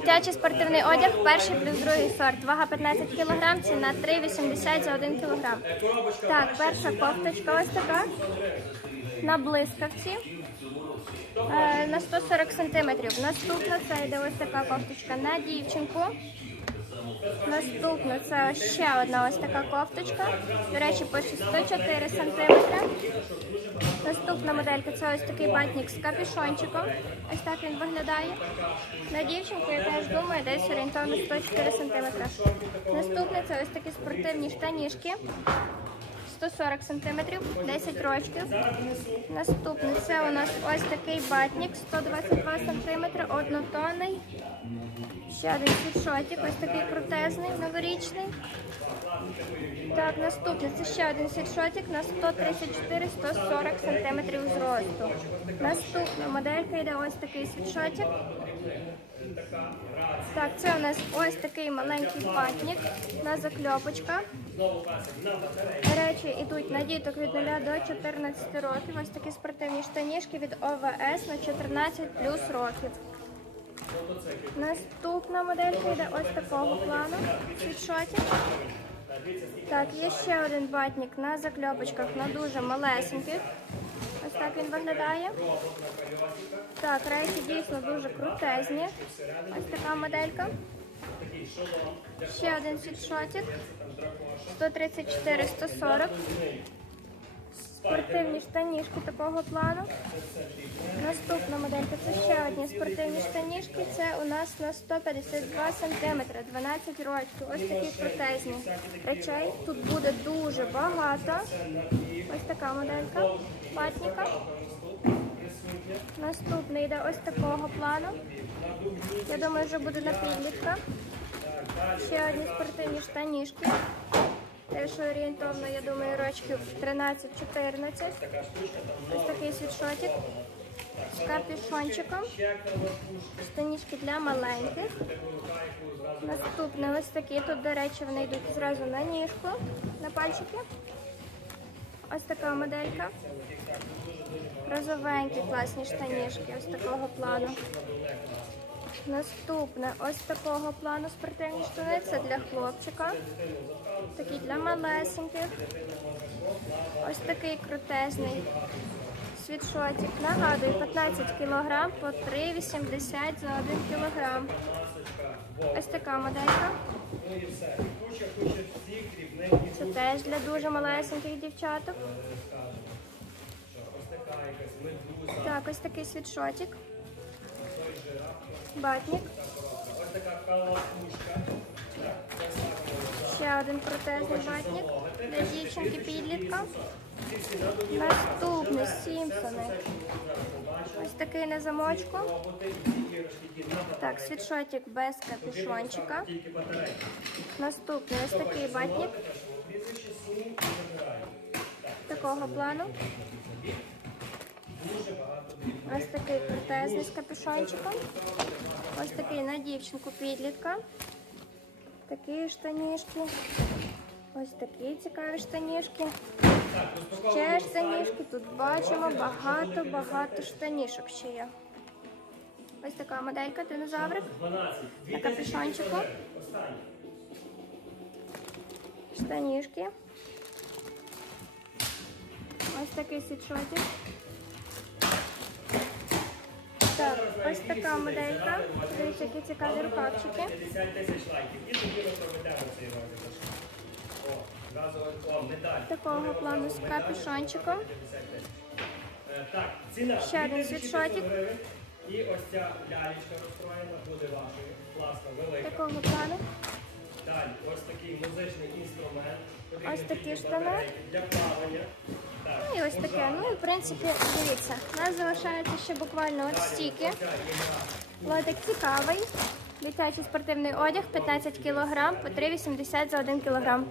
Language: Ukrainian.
Дитячий спортивний одяг, перший плюс другий сорт. Вага 15 кг, ціна 3,80 за 1 кг. Так, перша кофточка ось така. На блискавці. Е, на 140 см. Наступна це йде ось така кофточка на дівчинку. Наступна це ще одна ось така кофточка. До речі, пише 104 см. Наступна моделька це ось такий батник з капюшончиком. Ось так він виглядає. На дівчинку я теж думаю, десь орієнтовно 104 см. Наступне це ось такі спортивні штанішки. 140 см, 10 рочків. Наступний це у нас ось такий батник 122 см, однотонний. Ще один світшотик, ось такий крутезний, новорічний. Так, наступний це ще один світшотик на 134-140 см зросту. Наступна моделька йде ось такий світшотик. Так, це у нас ось такий маленький батник на закльопочках. Речі йдуть на діток від 0 до 14 років. Ось такі спортивні штанішки від ОВС на 14 плюс років. Наступна моделька йде ось такого плану. Так, є ще один батник на закльопочках на дуже малесеньких. Так він виглядає. Так, речі дійсно дуже крутезні. Ось така моделька. Ще один світшотик. 134-140. Спортивні штанішки такого плану. Наступна моделька це ще одні спортивні штанішки. Це у нас на 152 см, 12 років. Ось такі крутезні речей. Тут буде дуже багато. Ось така моделька патніка. Наступний йде ось такого плану. Я думаю, вже буде на підлітка. Ще одні спортивні штанішки. Теж орієнтовно, я думаю, рочків 13-14. Ось такий світшотик з капюшончиком. Штанішки для маленьких. Наступне ось такі. Тут, до речі, вони йдуть зразу на ніжку, на пальчики. Ось така моделька. Розовенькі класні штанішки, ось такого плану. Наступне ось такого плану спортивні штани. Це для хлопчика. Такі для малесеньких. Ось такий крутезний світшотик. Нагадую, 15 кг по 3,80 за 1 кг. Ось така моделька. Це теж для дуже малесеньких дівчаток. Так, ось такий світшотик. Батник. Ще один протезний батник для дівчинки підлітка. Наступний Сімпсони. Ось такий на замочку. Так, світшотик без капюшончика. Наступний ось такий батник. Такого плану. Ось такий протезний з капюшончиком. Ось такий на дівчинку підлітка. Такі штанішки. Ось такі цікаві штанішки. Ще штанішки. Тут бачимо багато-багато штанішок ще є. Ось така моделька динозаврик. На капюшончику. Штанішки. Ось такий світшотик. Так, ось така моделька. Дивіться, які цікаві рукавчики. 50 тисяч лайків. І тоді ми цей розіграш. Такого плану з капюшончиком. Так, ціна Ще один світшотик. І ось ця лялечка розстроєна буде вашою. Класно, велика. Такого плану. Далі, ось такий музичний інструмент. Ось такі штани. Для плавання. Ну і ось таке. Ну і в принципі, дивіться, у нас залишається ще буквально от стільки. Лотик цікавий. Дитячий спортивний одяг 15 кг по 3,80 за 1 кг.